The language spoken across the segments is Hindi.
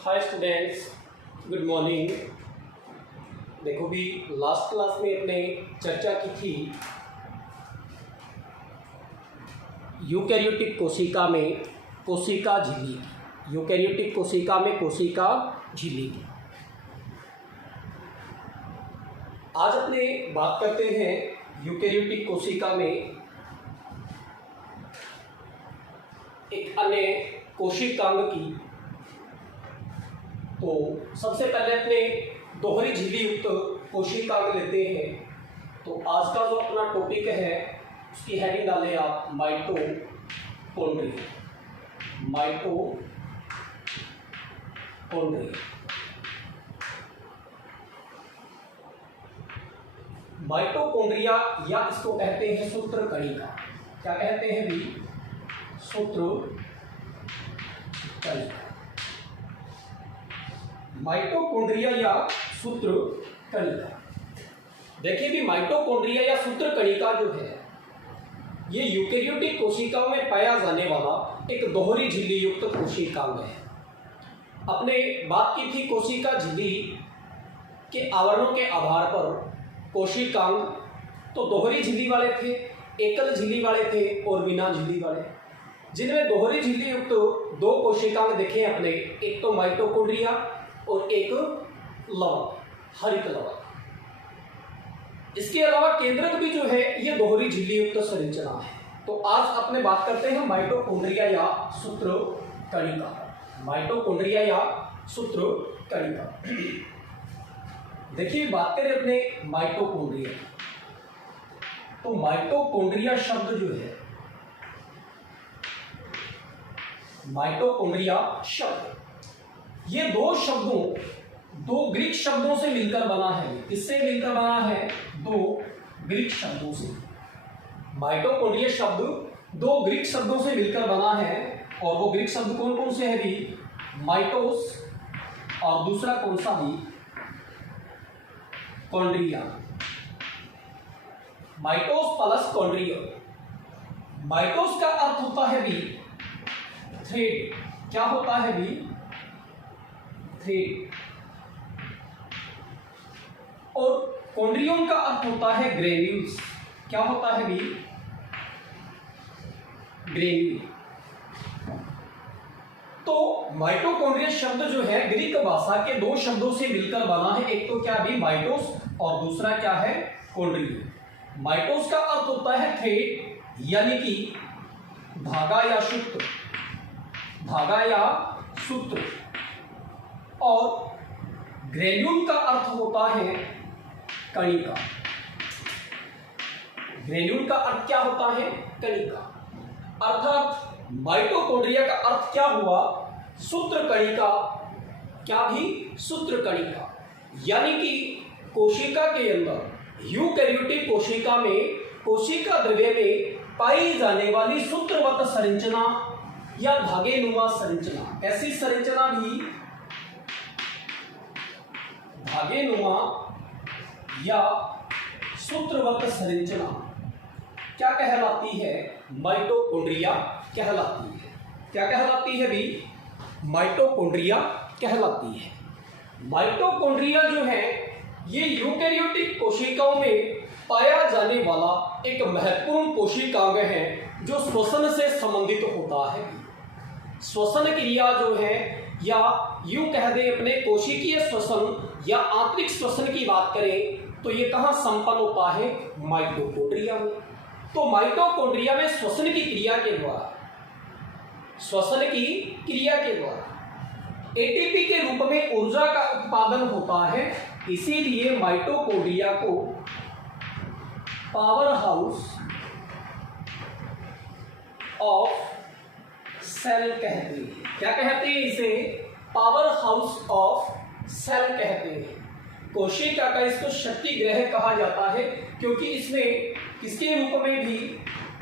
Hi students, good morning. देखो भी लास्ट क्लास में अपने चर्चा की थी यूकैरियोटिक कोशिका में कोशिका झिल्ली की। यूकैरियोटिक कोशिका में कोशिका झिल्ली की। आज अपने बात करते हैं यूकैरियोटिक कोशिका में एक अन्य कोशिकांग की। तो सबसे पहले अपने दोहरी झिल्ली युक्त कोशिकांग लेते हैं। तो आज का जो अपना टॉपिक है उसकी हेडिंग डालें आप माइटोकॉन्ड्रिया। माइटोकॉन्ड्रिया या इसको कहते हैं सूत्रकणिका। क्या कहते हैं भी? सूत्रकणिका। माइटोकॉन्ड्रिया या सूत्रकणिका। देखिए भी माइटोकॉन्ड्रिया या सूत्रकणिका जो है ये यूकैरियोटिक कोशिकाओं में पाया जाने वाला एक दोहरी झिल्ली युक्त कोशिकांग है। अपने बात की थी कोशिका झिल्ली के आवरणों के आधार पर कोशिकांग तो दोहरी झिल्ली वाले थे, एकल झिल्ली वाले थे और बिना झिल्ली वाले। जिनमें दोहरी झिल्ली युक्त दो कोशिकांग देखे अपने, एक तो माइटोकॉन्ड्रिया और एक लवक, हरित लवक। इसके अलावा केंद्रक भी जो है ये दोहरी झिल्ली युक्त संरचना है। तो आज अपने बात करते हैं माइटोकॉन्ड्रिया या सूत्रकणिका। माइटोकॉन्ड्रिया या सूत्रकणिका। देखिए बात करें अपने माइटोकॉन्ड्रिया। तो माइटोकॉन्ड्रिया शब्द जो है, माइटोकॉन्ड्रिया शब्द ये दो ग्रीक शब्दों से मिलकर बना है। किससे मिलकर बना है? दो ग्रीक शब्दों से। माइटोकॉन्ड्रिया शब्द दो ग्रीक शब्दों से मिलकर बना है। और वो ग्रीक शब्द कौन कौन से हैं भी? माइटोस और दूसरा कौन सा भी? Chondria. Mitos plus chondria. Mitos का अर्थ होता है भी थ्रेड। क्या होता है भी? थ्रेड। और कॉन्ड्रियन का अर्थ होता है ग्रेन्यूल्स। क्या होता है भी? ग्रेन्यूल। तो माइटोकॉन्ड्रिया शब्द जो है ग्रीक भाषा के दो शब्दों से मिलकर बना है। एक तो क्या भी? माइटोस और दूसरा क्या है? कॉन्ड्रिया। माइटोस का अर्थ होता है थ्रेड यानी कि धागा या सूत्र, धागा या सूत्र। और ग्रेन्यूल का अर्थ होता है कणिका। ग्रेन्यूल का अर्थ क्या होता है? कणिका। अर्थात माइटोकॉन्ड्रिया का अर्थ क्या हुआ? सूत्रकणिका। क्या भी? सूत्रकणिका। यानी कि कोशिका के अंदर यूकैरियोटिक कोशिका में कोशिका द्रव्य में पाई जाने वाली सूत्रवत संरचना या धागेनुमा संरचना। ऐसी संरचना भी धागेनुमा या सूत्रवत संरचना क्या कहलाती है? माइटोकॉन्ड्रिया कहलाती है। क्या कहलाती है भी? माइटोकॉन्ड्रिया कहलाती है। माइटोकॉन्ड्रिया जो है ये यूकैरियोटिक कोशिकाओं में पाया जाने वाला एक महत्वपूर्ण कोशिकांग है जो श्वसन से संबंधित होता है। श्वसन क्रिया जो है या यूं कह दें अपने कोशिकीय श्वसन या आंतरिक श्वसन की बात करें तो ये कहाँ संपन्न होता है? माइटोकॉन्ड्रिया में। तो माइटोकॉन्ड्रिया में श्वसन की क्रिया के द्वारा, श्वसन की क्रिया के द्वारा एटीपी के रूप में ऊर्जा का उत्पादन होता है। इसीलिए माइटोकॉन्ड्रिया को पावर हाउस ऑफ सेल कहते हैं। क्या कहते हैं इसे? पावर हाउस ऑफ सेल कहते हैं। कोशिका का इसको शक्ति ग्रह कहा जाता है क्योंकि इसमें किसके रूप में भी?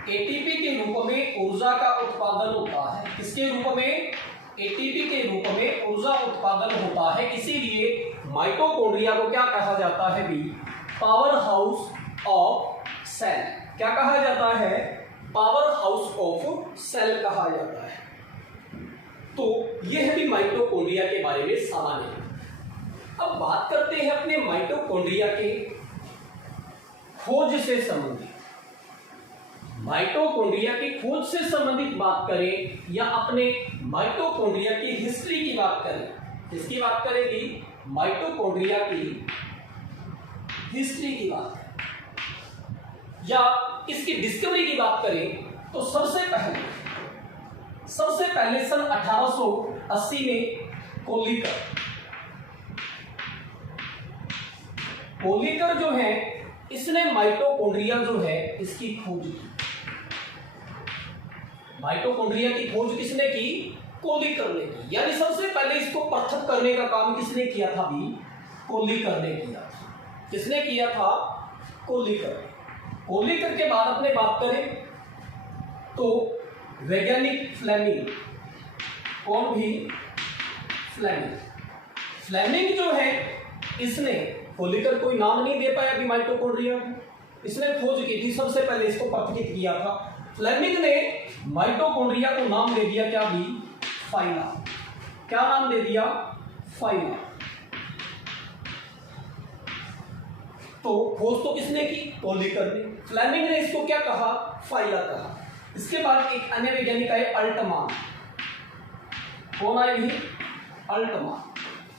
एटीपी के रूप में ऊर्जा का उत्पादन होता है। किसके रूप में? एटीपी के रूप में ऊर्जा उत्पादन होता है। इसीलिए माइटोकॉन्ड्रिया को क्या कहा जाता है भी? Power house of cell. क्या कहा जाता है? पावर हाउस ऑफ सेल कहा जाता है। तो ये है भी माइटोकॉन्ड्रिया के बारे में सामान्य। अब बात करते हैं अपने माइटोकॉन्ड्रिया के खोज से संबंधित। माइटोकॉन्ड्रिया की खोज से संबंधित बात करें या अपने माइटोकॉन्ड्रिया की हिस्ट्री की बात करें, इसकी बात करेगी माइटोकॉन्ड्रिया की हिस्ट्री की बात करें या इसकी डिस्कवरी की बात करें तो सबसे पहले सन 1880 में कोलिकर जो है इसने माइटोकॉन्ड्रिया जो है इसकी खोज की। माइटोकॉन्ड्रिया की खोज किसने की? कोलिकर ने की। यानी सबसे पहले इसको पृथक करने का काम किसने किया था? भी कोलिकर ने किया था। किसने किया था? कोलिकर। कोलिकर के बाद अपने बात करें तो वैज्ञानिक फ्लेमिंग। कौन भी? फ्लेमिंग जो है इसने, कोलिकर कोई नाम नहीं दे पाया अभी माइटोकॉन्ड्रिया, इसने खोज की थी, सबसे पहले इसको पृथक किया था। फ्लेमिंग ने माइटोकॉन्ड्रिया को नाम दे दिया क्या? भी फाइला। क्या नाम दे दिया? फाइला। तो खोज तो किसने की? कोलिकर ने। फ्लेमिंग ने इसको क्या कहा? फाइला कहा। इसके बाद एक अन्य वैज्ञानिक आए अल्टमान। कौन आए? भी अल्टमान।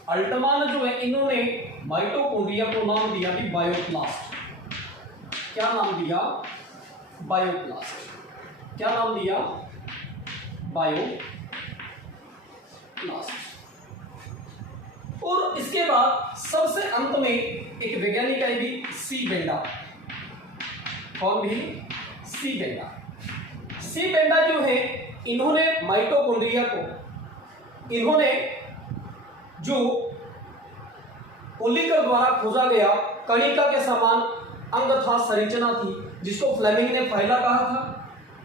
अल्टमान जो है इन्होंने माइटोकॉन्ड्रिया को नाम दिया कि बायोप्लास्ट। क्या नाम दिया? बायोप्लास्ट। क्या नाम दिया? बायोप्लास्ट। और इसके बाद सबसे अंत में एक वैज्ञानिक है भी सी बेंडा। कौन भी? सी बेंडा। सी बेंडा जो है इन्होंने माइटोकॉन्ड्रिया को, इन्होंने जो कोलिकर द्वारा खोजा गया कणिका के समान अंग था, संरचना थी, जिसको फ्लेमिंग ने फाइला कहा था,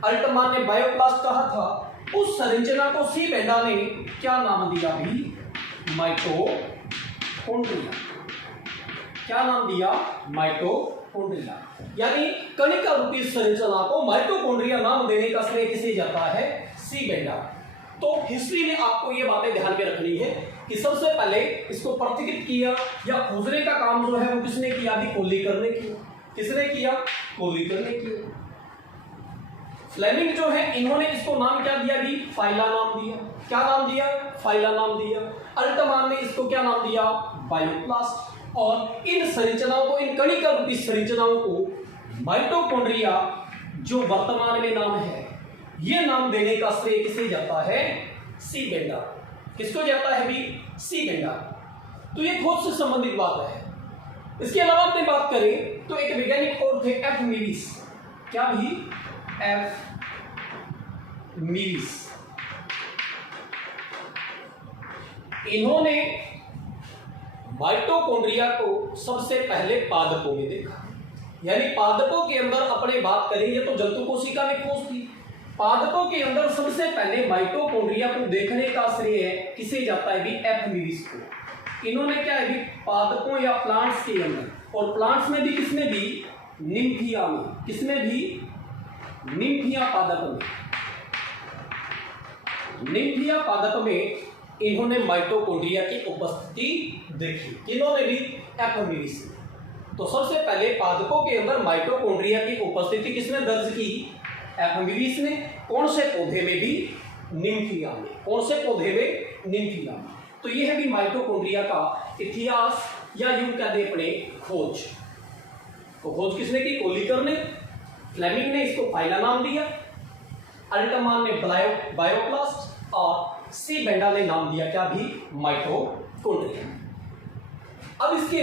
अल्टमान ने बायोप्लास्ट कहा था, उस संरचना को सी बेंडा ने क्या नाम दिया? भी माइटोकॉन्ड्रिया। क्या नाम दिया? माइटोकॉन्ड्रिया। यानी कणिका रूपी संरचना को माइटोकॉन्ड्रिया नाम देने का श्रेय किसे जाता है? सी बेंडा। तो हिस्ट्री में आपको ये बातें ध्यान में रखनी है कि सबसे पहले इसको पृथक्कृत किया या खोजने का काम जो है वो किसने किया? अभी कोलिकर ने किया। किसने किया? कोलिकर ने किया। फ्लेमिंग जो है इन्होंने इसको नाम क्या दिया? भी फाइला नाम दिया। क्या नाम दिया? फाइला नाम दिया। अल्टमान ने इसको क्या नाम दिया? बायोप्लास्ट। और इन संरचनाओं को, इन कणिका रूपी संरचनाओं को माइटोकॉन्ड्रिया जो वर्तमान में नाम है, ये नाम देने का श्रेय किसे जाता है? सी बेंडा। किसको जाता है? भी सी बेंडा। तो ये खोज से संबंधित बात है। इसके अलावा अपनी बात करें तो एक वैज्ञानिक और थे एफ मीरिस। क्या भी? एफ मीरिस। इन्होंने माइटोकॉन्ड्रिया को सबसे पहले पादपों में देखा। यानी पादपों के अंदर अपने बात करेंगे तो जंतु कोशिका में खोज थी, पादपों के अंदर सबसे पहले माइटोकॉन्ड्रिया को देखने का श्रेय किसे जाता है? भी एफ मीरिस को। इन्होंने क्या है? भी पादपों या प्लांट्स के अंदर, और प्लांट्स में भी किसमें? भी निम्फिया में। किसमें? भी निम्फिया पादप में। निम्फिया पादप में इन्होंने माइटोकॉन्ड्रिया की उपस्थिति देखी। किन्होंने? भी एफ मीरिस। तो सबसे पहले पादपों के अंदर माइटोकॉन्ड्रिया की उपस्थिति किसने दर्ज की? एफ मीरिस ने। कौन से पौधे में? भी निम्फिया में। कौन से पौधे में? निम्फिया में। तो यह है भी माइटोकॉन्ड्रिया का इतिहास या यूं कहते अपने खोज। तो खोज किसने की? कोलिकर ने। फ्लेमिंग ने इसको फाइला नाम दिया, अल्टमान ने बायोप्लास्ट और सी बेंडा ने नाम दिया क्या? भी माइटोकॉन्ड्रिया। अब इसके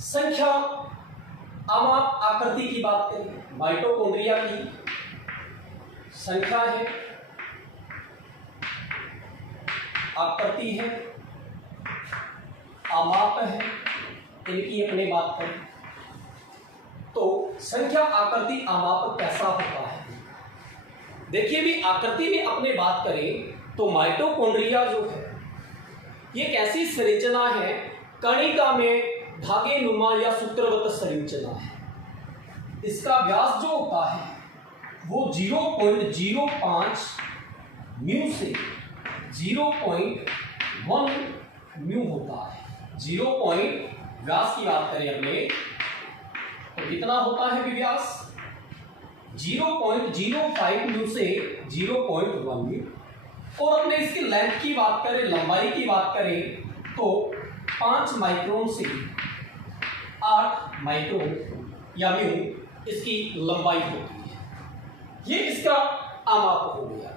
संख्या आमाप आकृति की बात करें। माइटोकॉन्ड्रिया की संख्या है, आकृति है, आमाप है, इनकी अपने बात करें तो संख्या, आकृति, आमाप कैसा होता है? देखिए भी आकृति में अपने बात करें तो माइटोकॉन्ड्रिया जो है ये एक ऐसी संरचना है, कणिका में धागे नुमा या सूत्रवत संरचना है। इसका व्यास जो होता है वो 0.05 म्यू से 0.1 म्यू होता है। 0. व्यास की बात करें अपने तो कितना होता है व्यास? 0.05 म्यू से 0.1 म्यू। और अपने इसकी लेंथ की बात करें, लंबाई की बात करें तो 5 माइक्रोन से 8 माइक्रोन या म्यू इसकी लंबाई होती है। ये इसका आमाप हो गया।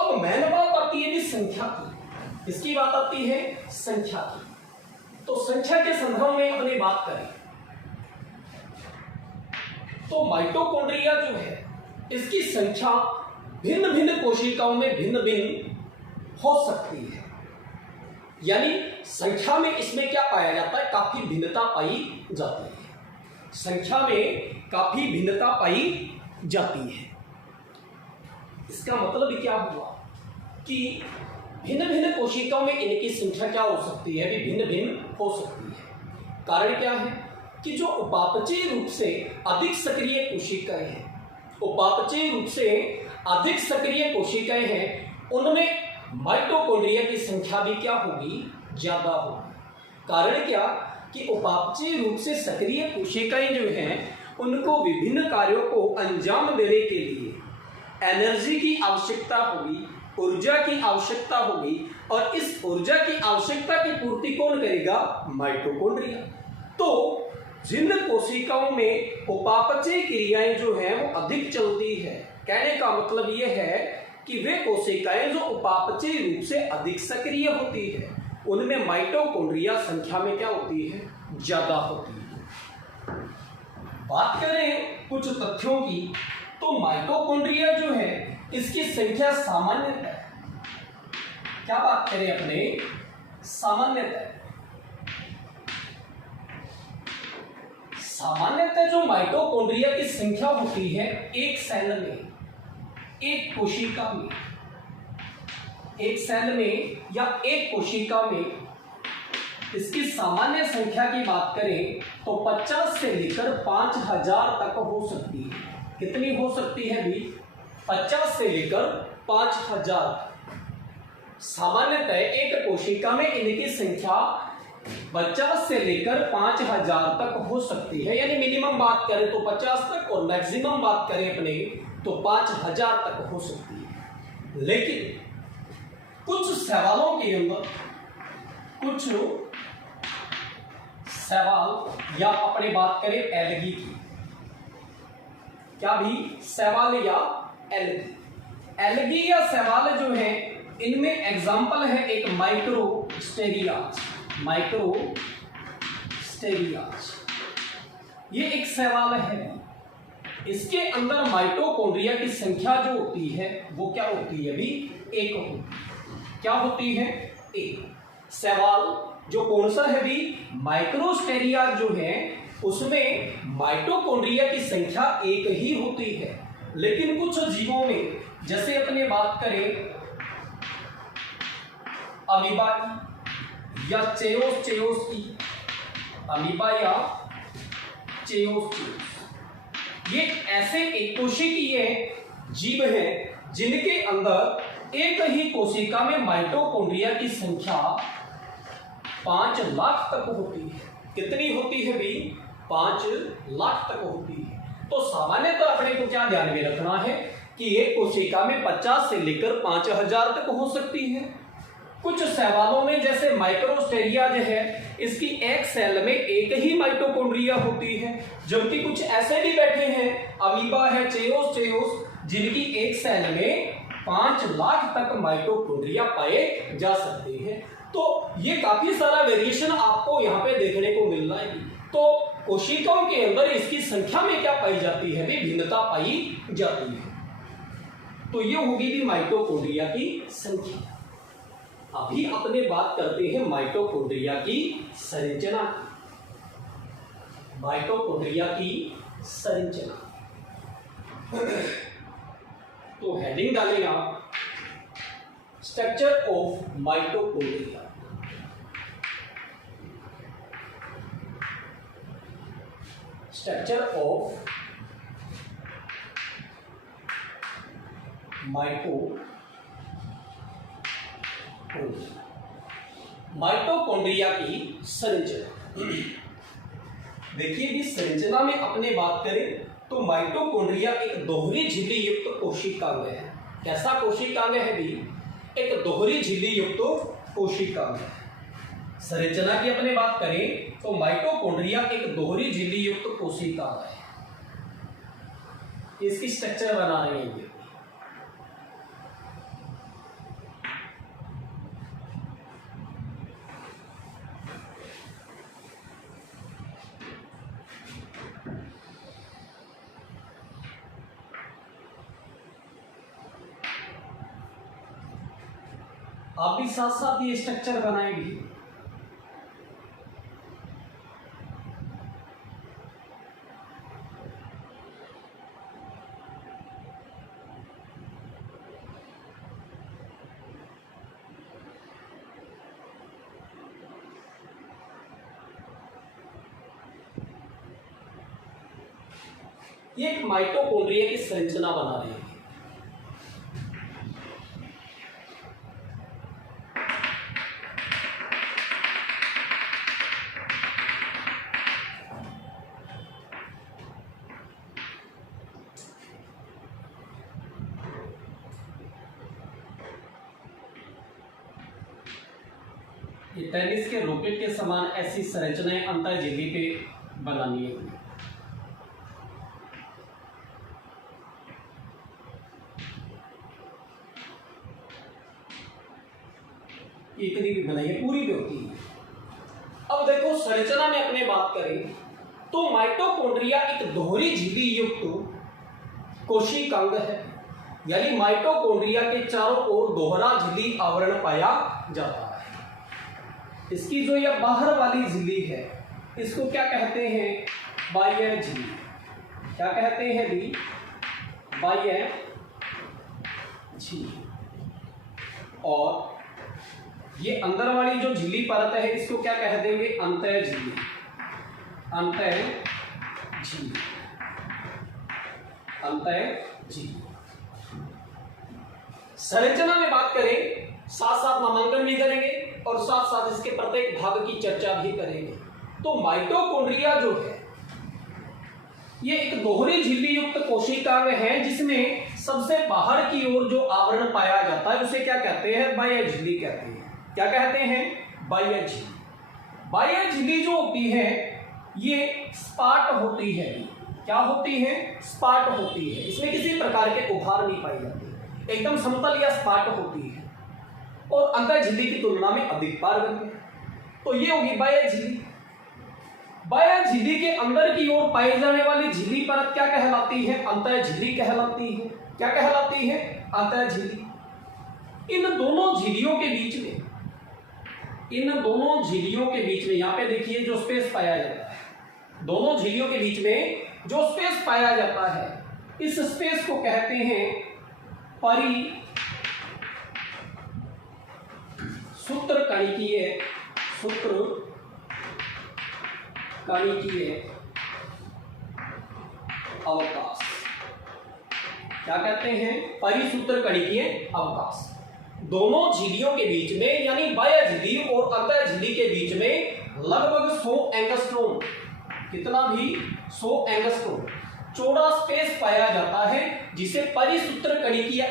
अब मेन बात आती है संख्या की। इसकी बात आती है संख्या की। तो संख्या के संदर्भ में अपनी बात करें तो माइटोकॉन्ड्रिया जो है इसकी संख्या भिन्न भिन्न कोशिकाओं में भिन्न भिन्न हो सकती है। यानी संख्या में इसमें क्या पाया जाता है? काफी भिन्नता पाई जाती है। संख्या में काफी भिन्नता पाई जाती है। इसका मतलब क्या हुआ कि भिन्न भिन्न कोशिकाओं में इनकी संख्या क्या हो सकती है? भी भिन्न भिन्न हो सकती है। कारण क्या है कि जो उपापचयी रूप से अधिक सक्रिय कोशिकाएं हैं, उपापचयी रूप से अधिक सक्रिय कोशिकाएं हैं, उनमें माइटोकॉन्ड्रिया की संख्या भी क्या होगी? ज्यादा होगी। कारण क्या कि उपापचयी रूप से सक्रिय कोशिकाएं जो हैं उनको विभिन्न कार्यों को अंजाम देने के लिए एनर्जी की आवश्यकता होगी, ऊर्जा की आवश्यकता होगी, और इस ऊर्जा की आवश्यकता की पूर्ति कौन करेगा? माइटोकॉन्ड्रिया। तो जिन कोशिकाओं में उपापचयी क्रियाएं जो हैं वो अधिक चलती है, कहने का मतलब ये है कि वे कोशिकाएं जो उपापचयी रूप से अधिक सक्रिय होती है उनमें माइटोकॉन्ड्रिया संख्या में क्या होती है? ज्यादा होती है। बात करें कुछ तथ्यों की तो माइटोकॉन्ड्रिया जो है इसकी संख्या सामान्यतः, क्या बात करें अपने? सामान्यतः जो माइटोकॉन्ड्रिया की संख्या होती है एक सेल में, एक कोशिका में, एक सेल में या एक कोशिका में इसकी सामान्य संख्या की बात करें तो 50 से लेकर 5000 तक हो सकती है। कितनी हो सकती है भी? 50 से लेकर 5000। सामान्यतः एक कोशिका में इनकी संख्या 50 से लेकर 5000 तक हो सकती है। यानी मिनिमम बात करें तो 50 तक और मैक्सिमम बात करें अपने तो 5000 तक हो सकती है। लेकिन कुछ सवालों के अंदर, कुछ सवाल या अपने बात करें एलगी की, क्या भी सवाल या एलगी या सवाल जो है इनमें एग्जाम्पल है एक माइक्रोस्टेरियाज। ये एक सवाल है। इसके अंदर माइटोकॉन्ड्रिया की संख्या जो होती है वो क्या होती है? भी एक होती है। क्या होती है? एक। सवाल जो कौन सा है? भी माइक्रोस्टेरिया जो है उसमें माइटोकॉन्ड्रिया की संख्या एक ही होती है। लेकिन कुछ जीवों में, जैसे अपने बात करें अमीबा की या चेओस की, अमीबा या चेओस, ये ऐसे एक कोशिकीय जीव हैं जिनके अंदर एक ही कोशिका में माइटोकॉन्ड्रिया की संख्या 5 लाख तक होती है। कितनी होती है भी? 5 लाख तक होती है। तो सामान्यतः अपने को क्या ध्यान में रखना है कि एक कोशिका में 50 से लेकर 5000 तक हो सकती है। कुछ सवालों में जैसे माइक्रोस्टेरिया जो है इसकी एक सेल में एक ही माइटोकॉन्ड्रिया होती है, जबकि कुछ ऐसे भी बैठे हैं अमीबा है, चेओस जिनकी एक सेल में 5 लाख तक माइटोकॉन्ड्रिया पाए जा सकते हैं। तो ये काफी सारा वेरिएशन आपको यहाँ पे देखने को मिल रहा है। तो कोशिकाओं के अंदर इसकी संख्या में क्या पाई जाती है? भी भिन्नता पाई जाती है। तो ये होगी भी माइटोकॉन्ड्रिया की संख्या। अभी अपने बात करते हैं माइटोकॉन्ड्रिया की संरचना। माइटोकॉन्ड्रिया की संरचना तो हेडिंग डालें आप, structure of mitochondria. Structure of mitochondria. Mitochondria की संरचना। देखिए भी संरचना में अपने बात करें तो माइटोकॉन्ड्रिया एक दोहरी झिल्ली युक्त कोशिकांग है। कैसा कोशिकांग है भी? एक दोहरी झिल्ली युक्त कोशिकांग है। संरचना की अपने बात करें तो माइटोकॉन्ड्रिया एक दोहरी झिल्ली युक्त कोशिकांग है। इसकी स्ट्रक्चर बना रहे हैं। आप भी साथ साथ ये स्ट्रक्चर बनाएंगे। ये एक माइटोकॉन्ड्रिया की संरचना बना रहे हैं। ये टेनिस के रॉकेट के समान ऐसी संरचनाएं अंतर झिल्ली पे बनानी है। इतनी भी बनाई है, पूरी भी होती है। अब देखो संरचना में अपने बात करें तो माइटोकॉन्ड्रिया एक दोहरी झिल्ली युक्त कोशिकांग है, यानी माइटोकॉन्ड्रिया के चारों ओर दोहरा झिल्ली आवरण पाया जाता है। इसकी जो यह बाहर वाली झिल्ली है इसको क्या कहते हैं? बाह्य झिल्ली। क्या कहते हैं भी? बाह्य झिल्ली। और ये अंदर वाली जो झिल्ली परत है इसको क्या कह देंगे? अंतः झिल्ली। अंतः झिल्ली। अंतः झिल्ली। संरचना में बात करें साथ साथ नामांकन भी करेंगे और साथ साथ इसके प्रत्येक भाग की चर्चा भी करेंगे। तो माइटोकॉन्ड्रिया जो है ये एक दोहरी झिल्ली युक्त कोशिकांग है जिसमें सबसे बाहर की ओर जो आवरण पाया जाता है उसे क्या कहते हैं? बाह्य झिल्ली कहते हैं। क्या कहते हैं? बाह्य झिल्ली। बाह्य झिल्ली जो होती है ये सपाट होती है। क्या होती है? सपाट होती है। इसमें किसी प्रकार के उभार नहीं पाई जाती, एकदम समतल या सपाट होती है और अंतर झिल्ली की तुलना में अधिक पारगम्य है। तो ये होगी बाह्य झिल्ली। बाह्य झिल्ली के अंदर की ओर पाई जाने वाली झिल्ली परत क्या कहलाती है? अंतर झिल्ली कहलाती है। क्या कहलाती है? अंतर झिल्ली। इन दोनों झिल्लियों के बीच में यहाँ पे देखिए जो स्पेस पाया जाता है, दोनों झिल्लियों के बीच में जो स्पेस पाया जाता है इस स्पेस को कहते हैं सूत्रकणिकीय अवकाश। क्या कहते हैं? परिसूत्रकणिकीय अवकाश। दोनों झिल्लियों के बीच में यानी बाह्य झिल्ली और अंतर झिल्ली के बीच में लगभग 100 एंगस्ट्रोम, कितना भी 100 एंगस्ट्रोम चौड़ा स्पेस पाया जाता है जिसे परिसूत्रकणिकीय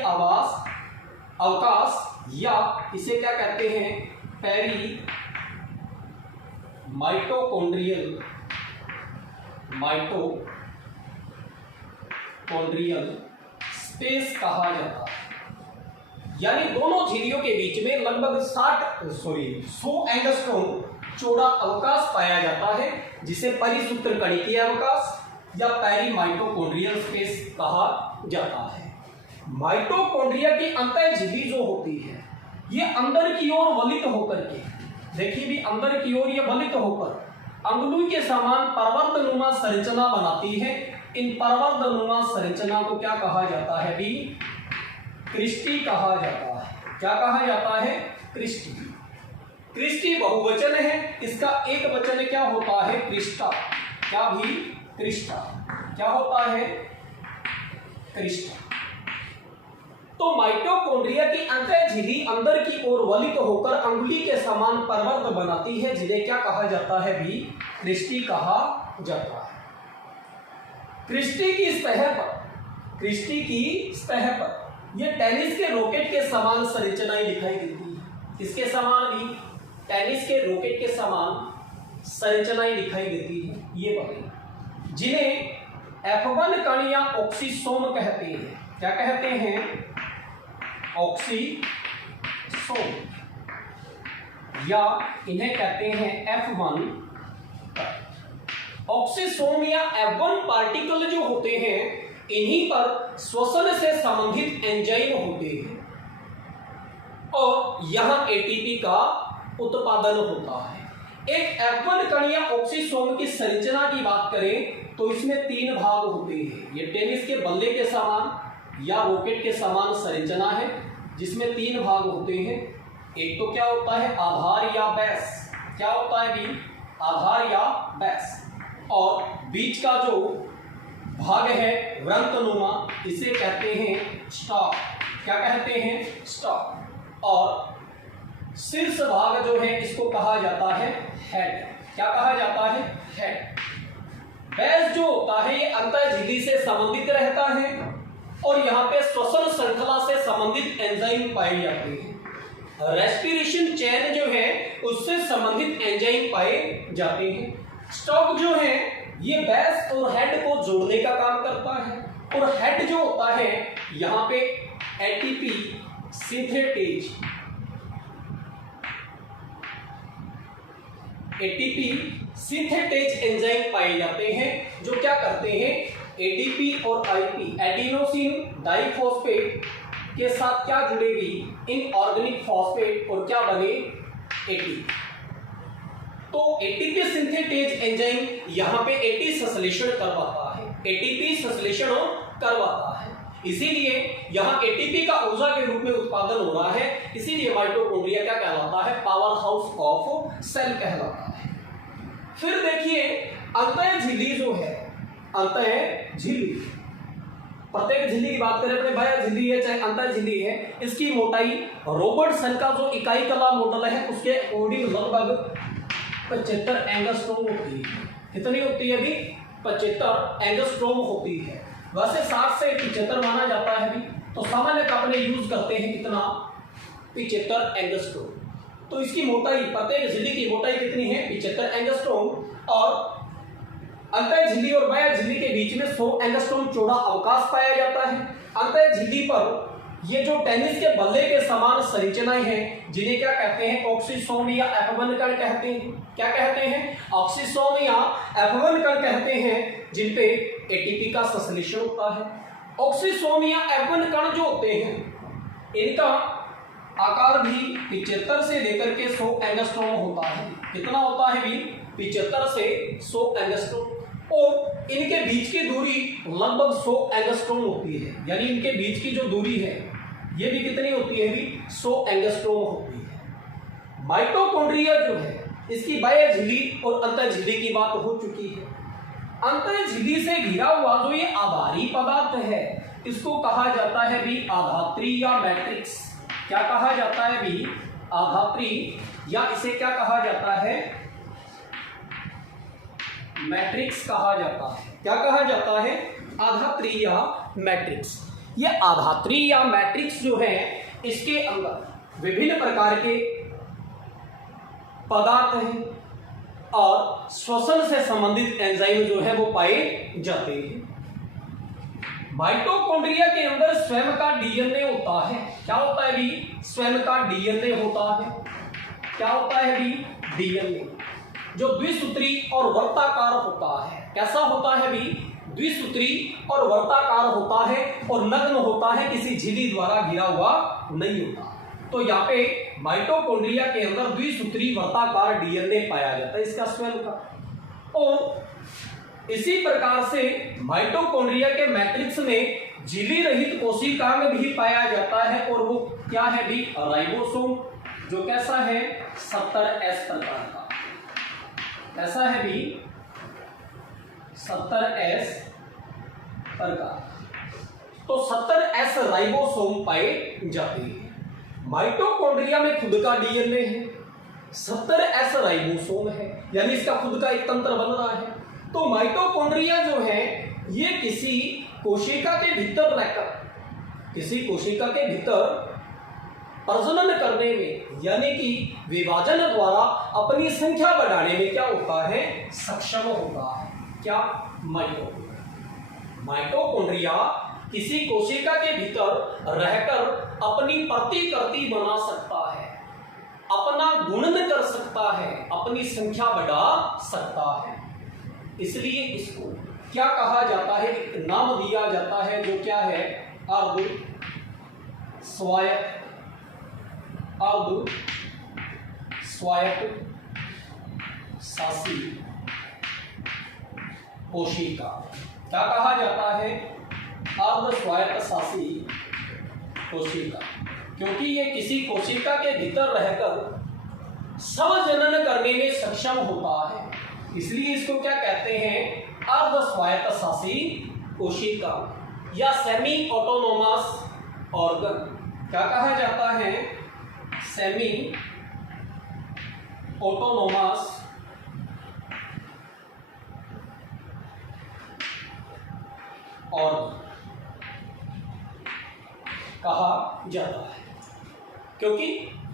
अवकाश या इसे क्या कहते हैं? पेरी माइटोकॉन्ड्रियल स्पेस कहा जाता है। यानी दोनों झिल्लियों के बीच में लगभग 100 एंगस्ट्रोम चौड़ा अवकाश पाया जाता है जिसे परिसूत्रकणिकीय अवकाश या पेरी माइटोकॉन्ड्रियल स्पेस कहा जाता है। माइटोकॉन्ड्रिया की अंतर झिल्ली जो होती है ये अंदर की ओर वलित होकर के, देखिए भी अंदर की ओर ये वलित होकर अंगुली के समान पर्वतनुमा संरचना बनाती है। इन पर्वतनुमा संरचना को क्या कहा जाता है भी? क्रिस्टी कहा जाता है। क्या कहा जाता है? क्रिस्टी। क्रिस्टी बहुवचन है, इसका एक वचन क्या होता है? क्रिस्टा। क्या भी? क्रिस्टा। क्या होता है? क्रिस्टा। तो माइटोकॉन्ड्रिया की अंतः झिल्ली अंदर की ओर वलित होकर अंगुली के समान पर्वत बनाती है, जिन्हें क्या कहा जाता है भी? क्रिस्टी कहा जाता है। क्रिस्टी की सतह पर यह टेनिस के रॉकेट के समान संरचनाएं दिखाई देती है। किसके समान भी? टेनिस के रॉकेट के समान संरचनाएं दिखाई देती है ये वाली, जिन्हें F1 कण या ऑक्सीसोम कहते हैं। क्या कहते हैं? ऑक्सीसोम, या इन्हें कहते हैं F1। ऑक्सीसोम या F1 पार्टिकल जो होते हैं, इन्हीं पर श्वसन से संबंधित एंजाइम होते हैं और यहां एटीपी का उत्पादन होता है। एक F1 कण या ऑक्सीसोम की संरचना की बात करें तो इसमें 3 भाग होते हैं। ये टेनिस के बल्ले के समान या रॉकेट के समान संरचना है, जिसमें 3 भाग होते हैं। एक तो क्या होता है? आधार या बेस। क्या होता है भी? आधार या बेस। और बीच का जो भाग है वृंतनुमा, इसे कहते हैं स्टॉक। क्या कहते हैं? स्टॉक। और शीर्ष भाग जो है इसको कहा जाता है हेड। क्या कहा जाता है? हेड। बेस जो होता है ये अंतर झिल्ली से संबंधित रहता है और यहाँ पे श्वसन श्रृंखला से संबंधित एंजाइम पाए जाते हैं। रेस्पिरेशन चेन जो है उससे संबंधित एंजाइम पाए जाते हैं। स्टॉक जो है ये बेस और हेड को जोड़ने का काम करता है और हेड जो होता है यहाँ पे एटीपी सिंथेटेज एंजाइम पाए जाते हैं, जो क्या करते हैं? एटीपी और आईपी एडिनोसिन डाइफॉस्फेट के साथ क्या जुड़ेगी? इनऑर्गेनिक फॉस्फेट और क्या बने? एटीपी। तो एटीपी सिंथेटेज एंजाइम यहाँ पे एटी संश्लेषण करवाता है, एटीपी संश्लेषण करवाता है। इसीलिए यहाँ एटीपी का ऊर्जा के रूप में उत्पादन हो रहा है। इसीलिए माइटोकॉन्ड्रिया क्या कहलाता है? पावर हाउस ऑफ सेल कहलाता है। फिर देखिए अंतः झिल्ली जो है, अंतः झिल्ली, प्रत्येक झिल्ली की बात करें अपने बाह्य झिल्ली है चाहे अंतः झिल्ली है, इसकी मोटाई रॉबर्टसन का जो इकाई कला मॉडल है उसके अकॉर्डिंग लगभग 75 एंगस्ट्रॉम होती है। कितनी होती है अभी? 75 एंगस्ट्रॉम होती है। वैसे 60 से 75 माना जाता है अभी, तो सामान्य का अपने यूज करते हैं कितना? 75 एंगस्ट्रॉम। तो इसकी मोटाई, प्रत्येक झिल्ली की मोटाई कितनी है? 75 एंगस्ट्रॉम। और अंतः झिल्ली और बाह्य झिल्ली के बीच में 100 एंगस्ट्रॉम चौड़ा अवकाश पाया जाता है। अंतः झिल्ली पर ये जो टेनिस के बल्ले के समान संरचनाएं हैं, जिन्हें क्या कहते हैं? ऑक्सीसोम या F1 कण कहते हैं। क्या कहते हैं? ऑक्सीसोम या F1 कण कहते हैं, जिन पे एटीपी का संश्लेषण होता है। ऑक्सीसोम या F1 कण जो होते हैं, इनका आकार भी 75 से लेकर के 100 एंगस्ट्रॉम होता है। कितना होता है भी? 75 से 100 एंगस्ट्रॉम। और इनके बीच की दूरी लगभग 100 एंगस्ट्रॉम होती है, यानी इनके बीच की जो दूरी है ये भी कितनी होती है भी? 100 एंगस्ट्रॉम होती है। माइटोकॉन्ड्रिया जो है इसकी बाह्य झिल्ली और अंतः झिल्ली की बात हो चुकी है। अंतः झिल्ली से घिरा हुआ जो ये आधारी पदार्थ है, इसको कहा जाता है भी आधात्री या मैट्रिक्स। क्या कहा जाता है भी? आधात्री, या इसे क्या कहा जाता है? मैट्रिक्स कहा जाता है। क्या कहा जाता है? आधात्री या मैट्रिक्स। ये आधात्री या मैट्रिक्स जो है इसके अंदर विभिन्न प्रकार के पदार्थ हैं और श्वसन से संबंधित एंजाइम जो है वो पाए जाते हैं। माइटोकॉन्ड्रिया के अंदर स्वयं का डीएनए होता है। क्या होता है भी? स्वयं का डीएनए होता है। क्या होता है भी? डीएनए, जो द्विसूत्री और वर्ताकार होता है। कैसा होता है भी? द्विसूत्री और वर्ताकार होता है और नग्न होता है, किसी झिल्ली द्वारा घिरा हुआ नहीं होता। तो यहाँ पे माइटोकॉन्ड्रिया के अंदर द्विसूत्री वर्ताकार डीएनए पाया जाता है, इसका स्वयं का। और इसी प्रकार से माइटोकॉन्ड्रिया के मैट्रिक्स में झिल्ली रहित कोशिकांग भी पाया जाता है, और वो क्या है भी? राइबोसोम, जो कैसा है? 70S प्रकार का। कैसा है भी? 70S प्रकार। तो 70S राइबोसोम पाए जाते हैं। माइटोकॉन्ड्रिया में खुद का डीएनए है, 70S राइबोसोम है, यानी इसका खुद का एक तंत्र बन रहा है। तो माइटोकॉन्ड्रिया जो है ये किसी कोशिका के भीतर रहकर, किसी कोशिका के भीतर प्रजनन करने में, यानी कि विभाजन द्वारा अपनी संख्या बढ़ाने में क्या होता है, सक्षम होता है। क्या? माइटोकॉन्ड्रिया किसी कोशिका के भीतर रहकर अपनी प्रतिकृति बना सकता है, अपना गुणन कर सकता है, अपनी संख्या बढ़ा सकता है। इसलिए इसको क्या कहा जाता है, एक नाम दिया जाता है जो क्या है, अर्ध स्वायत्त शासी कोशिका। क्या कहा जाता है? अर्ध स्वायत्त शासी कोशिका, क्योंकि ये किसी कोशिका के भीतर रहकर स्वजनन करने में सक्षम होता है, इसलिए इसको क्या कहते हैं, अर्ध स्वायत्त शासी कोशिका या सेमी ऑटोनोमस ऑर्गन। क्या कहा जाता है? सेमी ऑटोनोमस ऑर्गन कहा जाता है, क्योंकि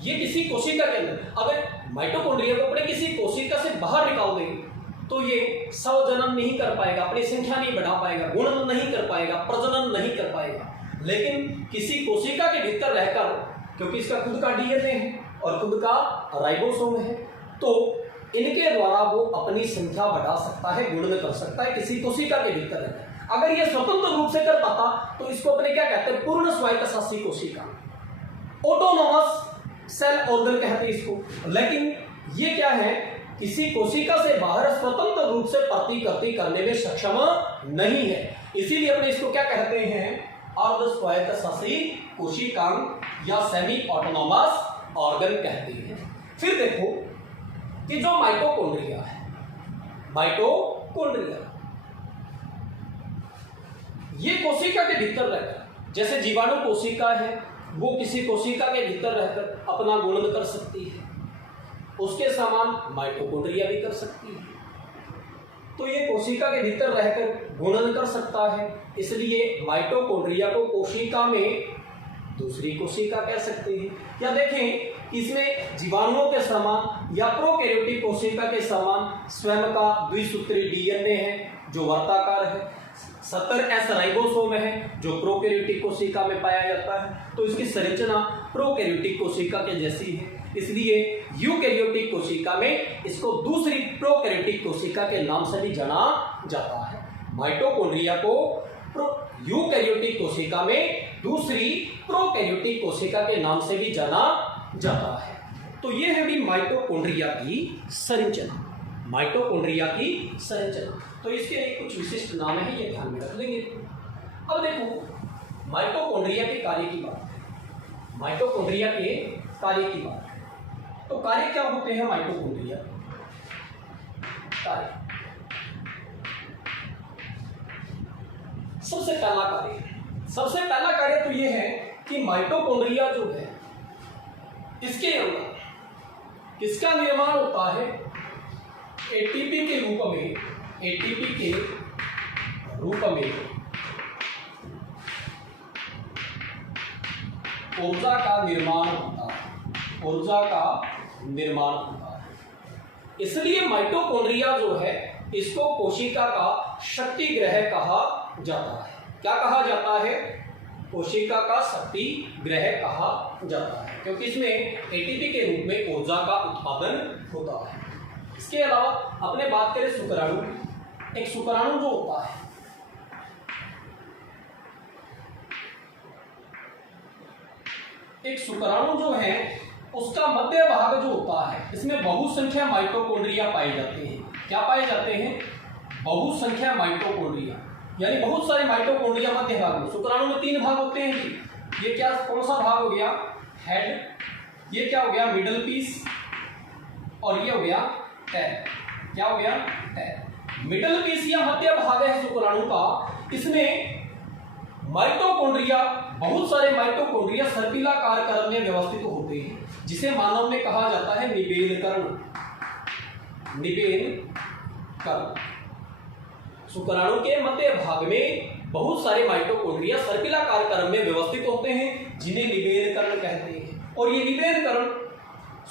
ये किसी कोशिका के अंदर, अगर माइटोकॉन्ड्रिया को अपने किसी कोशिका से बाहर निकाल देंगे तो ये स्वजनन नहीं कर पाएगा, अपनी संख्या नहीं बढ़ा पाएगा, गुणन नहीं कर पाएगा, प्रजनन नहीं कर पाएगा। लेकिन किसी कोशिका के भीतर रहकर, क्योंकि इसका खुद का डीएनए है और खुद का राइबोसोम है, तो इनके द्वारा वो अपनी संख्या बढ़ा सकता है, गुणन कर सकता है किसी कोशिका के भीतर रहकर। अगर ये स्वतंत्र रूप से कर पाता तो इसको अपने क्या कहते हैं, पूर्ण स्वायत्त शासी कोशिका, ऑटोनोमस सेल ऑर्गन कहते हैं इसको। लेकिन ये क्या है, किसी कोशिका से बाहर स्वतंत्र रूप से प्रतिकृति करने में सक्षम नहीं है, इसीलिए अपने इसको क्या कहते हैं, अर्ध स्वायत्त शासी कोशिकांग या सेमी ऑटोनोमस ऑर्गन कहते हैं। फिर देखो कि जो माइटोकॉन्ड्रिया है, माइटोकॉन्ड्रिया ये कोशिका के भीतर रहकर, जैसे जीवाणु कोशिका है वो किसी कोशिका के भीतर रहकर अपना गुणन कर सकती है, उसके समान माइटोकॉन्ड्रिया भी कर सकती है। तो ये कोशिका के भीतर रहकर गुणन कर सकता है, इसलिए माइटोकॉन्ड्रिया को कोशिका में दूसरी कोशिका कह सकते हैं। या देखें इसमें जीवाणुओं के समान या प्रोकैरियोटिक कोशिका के समान स्वयं का द्विसूत्री डीएनए है जो वर्ताकार है, 70S राइबोसोम है जो प्रोकैरियोटिक कोशिका में पाया जाता है। तो इसकी संरचना प्रोकैरियोटिक कोशिका के जैसी है, इसलिए यूकैरियोटिक कोशिका में इसको दूसरी प्रोकैरियोटिक कोशिका के नाम से भी जाना जाता है। माइटोकॉन्ड्रिया को यूकैरियोटिक कोशिका में दूसरी प्रोकैरियोटिक कोशिका के नाम से भी जाना जाता है। तो ये है भी माइटोकॉन्ड्रिया की संरचना, माइटोकॉन्ड्रिया की संरचना। तो इसके कुछ विशिष्ट नाम है, ये ध्यान में रख लेंगे। अब देखो माइटोकॉन्ड्रिया के कार्य की बात है, माइटोकॉन्ड्रिया के कार्य की बात है। तो कार्य क्या होते हैं माइटोकॉन्ड्रिया? कार्य सबसे पहला कार्य तो ये है कि माइटोकॉन्ड्रिया जो है इसके अंदर किसका निर्माण होता है, एटीपी के रूप में, एटीपी के रूप में ऊर्जा का निर्माण होता है, ऊर्जा का निर्माण होता है। इसलिए माइटोकॉन्ड्रिया जो है इसको कोशिका का शक्ति ग्रह कहा जाता है। क्या कहा जाता है? कोशिका का शक्ति ग्रह कहा जाता है, क्योंकि इसमें एटीपी के रूप में ऊर्जा का उत्पादन होता है। इसके अलावा अपने बात करें शुक्राणु, एक शुक्राणु जो होता है, एक शुक्राणु जो है उसका मध्य भाग जो होता है इसमें बहुसंख्या माइटोकॉन्ड्रिया पाए जाते हैं। क्या पाए जाते हैं? बहुसंख्या माइटोकॉन्ड्रिया, यानी बहुत सारे माइटोकॉन्ड्रिया मध्य भाग में। शुक्राणु में 3 भाग होते हैं। ये क्या, कौन सा भाग हो गया? हेड। ये क्या हो गया? Middle piece. और ये हो गया टेल। क्या हो गया? टेल। मिडल पीस या मध्य भाग है शुक्राणु का, इसमें माइटोकॉन्ड्रिया, बहुत सारे माइटोकॉन्ड्रिया सर्पिलाकार कण में व्यवस्थित होते हैं, जिसे मानव में कहा जाता है निवेदकरण। निवेदकरण। शुक्राणु के मध्य भाग में बहुत सारे माइटोकॉन्ड्रिया सर्पिलाकार कण में व्यवस्थित होते हैं, जिन्हें निवेदकरण कहते हैं। और ये निवेदकरण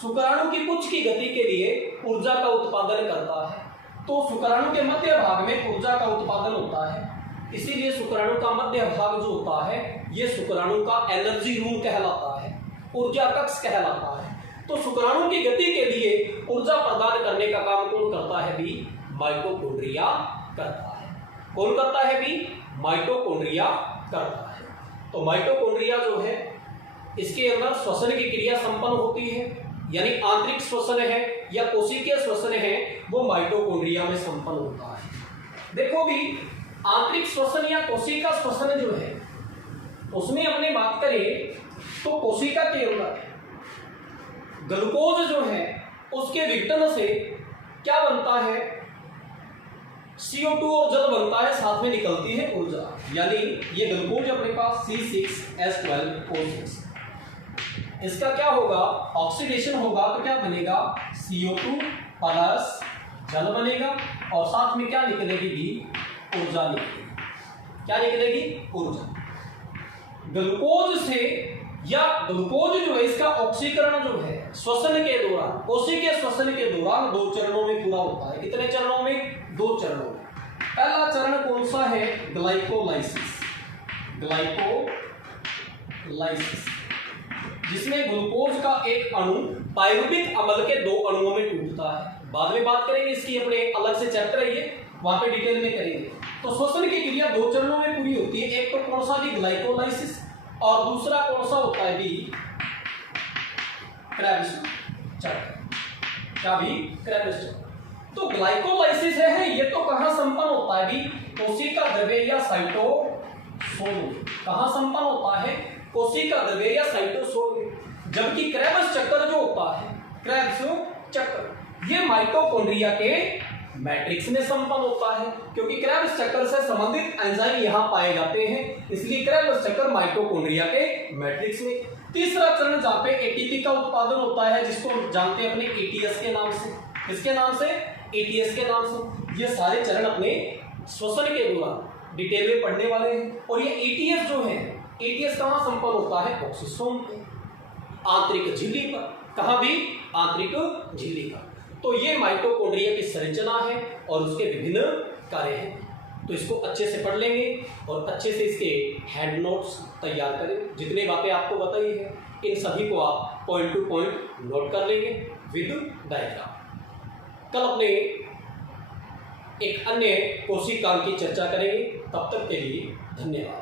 शुक्राणु की पुच्छ की गति के लिए ऊर्जा का उत्पादन करता है। तो शुक्राणु के मध्य भाग में ऊर्जा का उत्पादन होता है, इसीलिए शुक्राणु का मध्य भाग जो होता है ये शुक्राणु का एनर्जी रूम कहलाता है, ऊर्जा कक्ष कहलाता है। तो शुक्राणु की गति के लिए ऊर्जा प्रदान करने का काम कौन करता है भी? माइटोकॉन्ड्रिया करता है। कौन करता है भी? माइटोकॉन्ड्रिया करता है। तो माइटोकॉन्ड्रिया जो है इसके अंदर श्वसन की क्रिया संपन्न होती है, यानी आंतरिक श्वसन है या कोशिकीय श्वसन है वो माइटोकॉन्ड्रिया में संपन्न होता है। देखो भी आंतरिक श्वसन या कोशिका श्वसन जो है उसमें अपने बात करें तो कोशिका के अंदर ग्लूकोज जो है उसके विघटन से क्या बनता है? CO2 और जल बनता है, साथ में निकलती है ऊर्जा, यानी ये ग्लूकोज अपने पास C6H12O6, इसका क्या होगा? ऑक्सीडेशन होगा तो क्या बनेगा? CO2 प्लस जल बनेगा और साथ में क्या निकलेगी भी? ऊर्जा निकलेगी। क्या निकलेगी? ऊर्जा। ग्लूकोज से या ग्लूकोज जो है इसका ऑक्सीकरण जो है श्वसन के दौरान, कोशिकीय श्वसन के दौरान 2 चरणों में पूरा होता है। कितने चरणों में? 2 चरणों में। पहला चरण कौन सा है? ग्लाइकोलाइसिस। ग्लाइकोलाइसिस, जिसमें ग्लूकोज का एक अणु पायरुविक अम्ल के 2 अणुओं में टूटता है। बाद में बात करेंगे इसकी, अपने अलग से चैप्टर है ये, वहां पे डिटेल में करेंगे। तो श्वसन की क्रिया 2 चरणों में पूरी होती है। एक तो कौन सा भी? ग्लाइकोलाइसिस, और दूसरा कौन सा होता है भी? क्रेब्स चक्र। क्या भी? क्रेब्स चक्र। तो ग्लाइकोलाइसिस है ये तो कहां संपन्न होता है भी? कोशिका द्रव्य या साइटोसोल में। कहां संपन्न होता है? कोशिका द्रव्य या साइटोसोल में। जबकि क्रेब्स चक्र जो होता है, क्रेब्स चक्र, ये माइटोकॉन्ड्रिया के मैट्रिक्स में संपन्न होता है, क्योंकि क्रेब्स चक्र से संबंधित एंजाइम यहां पाए जाते हैं, इसलिए क्रेब्स चक्र माइटोकॉन्ड्रिया के मैट्रिक्स में। तीसरा चरण जहां पे एटीपी का उत्पादन होता है, जिसको जानते हैं अपने एटीएस के नाम से। किसके नाम से? एटीएस के नाम से। ये सारे चरण अपने श्वसन के दौरान डिटेल में पढ़ने वाले हैं। और ये एटीएस जो है, एटीएस कहां संपन्न होता है? ऑक्सीसोम पे, आंतरिक झिल्ली पर। कहां भी? आंतरिक झिल्ली पर। तो ये माइटोकॉन्ड्रिया की संरचना है और उसके विभिन्न कार्य हैं। तो इसको अच्छे से पढ़ लेंगे और अच्छे से इसके हैंड नोट्स तैयार करें। जितने बातें आपको बताई है इन सभी को आप पॉइंट टू पॉइंट नोट कर लेंगे विद डायग्राम। कल अपने एक अन्य कोशिकांग की चर्चा करेंगे। तब तक के लिए धन्यवाद।